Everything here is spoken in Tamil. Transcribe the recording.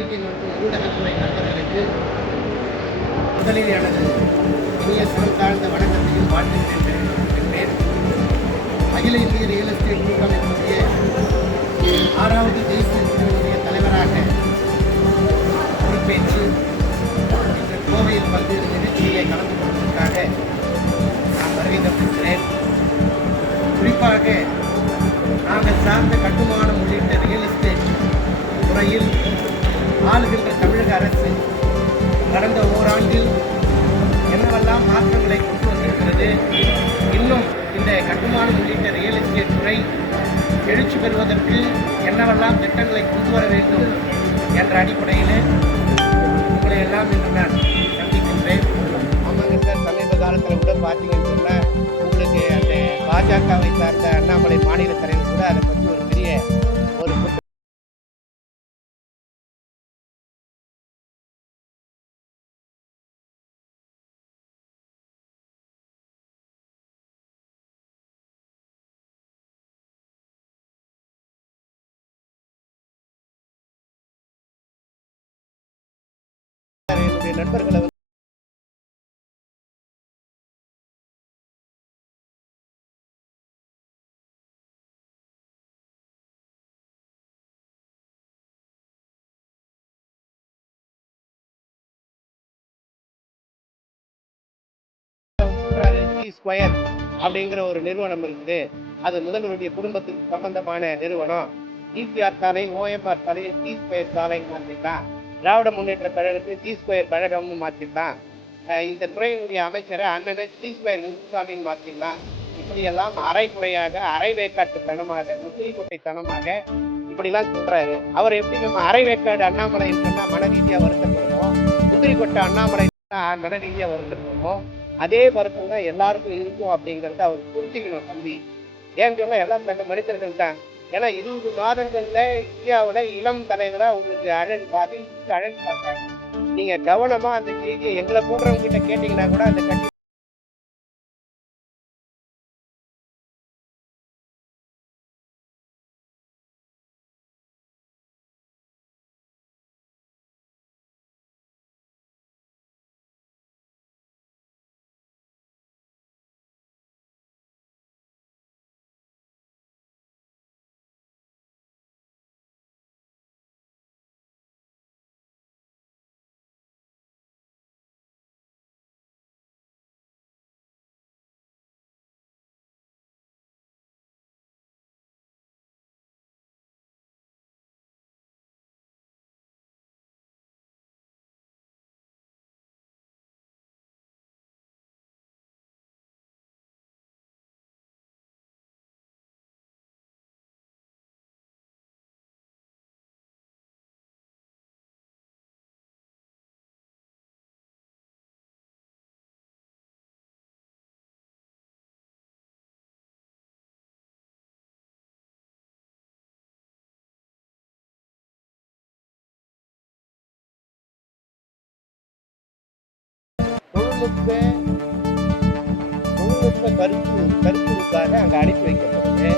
பத்திரிகை மற்றும் ஊடகத்துறை நண்பர்களுக்கு முதலில் எனது இனிய சிரம் தாழ்ந்த வணக்கத்தையும் வாழ்த்துக்களையும் தெரிவித்துக் அகில இந்திய ரியல் எஸ்டேட் கூட்டமைப்புடைய 6வது தேசிய குழுவுடைய தலைவராக பொறுப்பேற்று இன்று கோவையில் பல்வேறு நிகழ்ச்சியை கலந்து கொள்வதற்காக நான் வருகை தந்திருக்கிறேன். குறிப்பாக நாங்கள் சார்ந்த கட்டுமானம் உள்ளிட்ட ரியல் எஸ்டேட் துறையில் ஆளுகின்ற தமிழக அரசு கடந்த ஓராண்டில் என்னவெல்லாம் மாற்றங்களை கொண்டு வந்திருக்கிறது, இன்னும் இந்த கட்டுமானம் உள்ளிட்ட ரியல் எஸ்டேட் துறை எழுச்சி பெறுவதற்கு என்னவெல்லாம் திட்டங்களை கொண்டு வர வேண்டும் என்ற அடிப்படையில் உங்களை எல்லாம் இன்று நான் சந்திக்கின்றேன். ஆமாங்க சார், சமீப காலத்தில் கூட பார்த்தீங்கன்னு சொன்னால் உங்களுக்கு அந்த பாஜகவை சார்ந்த அண்ணாமலை மாநில தலைவர் கூட அதை பற்றி ஒரு பெரிய ஒரு என்னுடைய நண்பர்களை ஸ்கொயர் அப்படிங்கிற ஒரு நிறுவனம் இருக்குது. அது முதல்வருடைய குடும்பத்துக்கு சம்பந்தமான நிறுவனம். டிபிஆர் சாலை, ஓஎம்ஆர் சாலை, டி ஸ்கொயர் சாலை மாற்றிட்டான். திராவிட முன்னேற்ற கழகத்தில் டி ஸ்கொயர் கழகம்னு மாற்றிட்டான். இந்த துறையினுடைய அமைச்சரை அண்ணனை டி ஸ்கொயர் முத்துசாமின்னு மாற்றிடலாம். இப்படியெல்லாம் அரைக்குறையாக, அரை வேக்காட்டுத்தனமாக, முத்திரி கொட்டைத்தனமாக இப்படிலாம் சொல்றாரு. அவர் எப்படி நம்ம அரை வேக்காடு அண்ணாமலை சொன்னா மன ரீதியாக வருத்தப்படுவோம், முந்திரி கொட்டை அண்ணாமலை மன ரீதியாக வருத்தப்படுவோம். அதே வருத்தம் தான் எல்லாருக்கும் இருக்கும் அப்படிங்கிறத அவர் புரிஞ்சுக்கணும் தம்பி. ஏன்னு சொன்னால் எல்லாம் நல்ல மனிதர்கள் தான். ஏன்னா 20 மாதங்கள்ல இந்தியாவில் இளம் தலைவராக உங்களுக்கு அழகு பார்த்தாங்க. நீங்க கவனமா அந்த செய்தியை எங்களை போன்றவங்க கிட்ட கேட்டீங்கன்னா கூட அந்த கட்சி தொழில்நுட்ப கருத்துக்காக அங்கே அனுப்பி வைக்கப்படுது.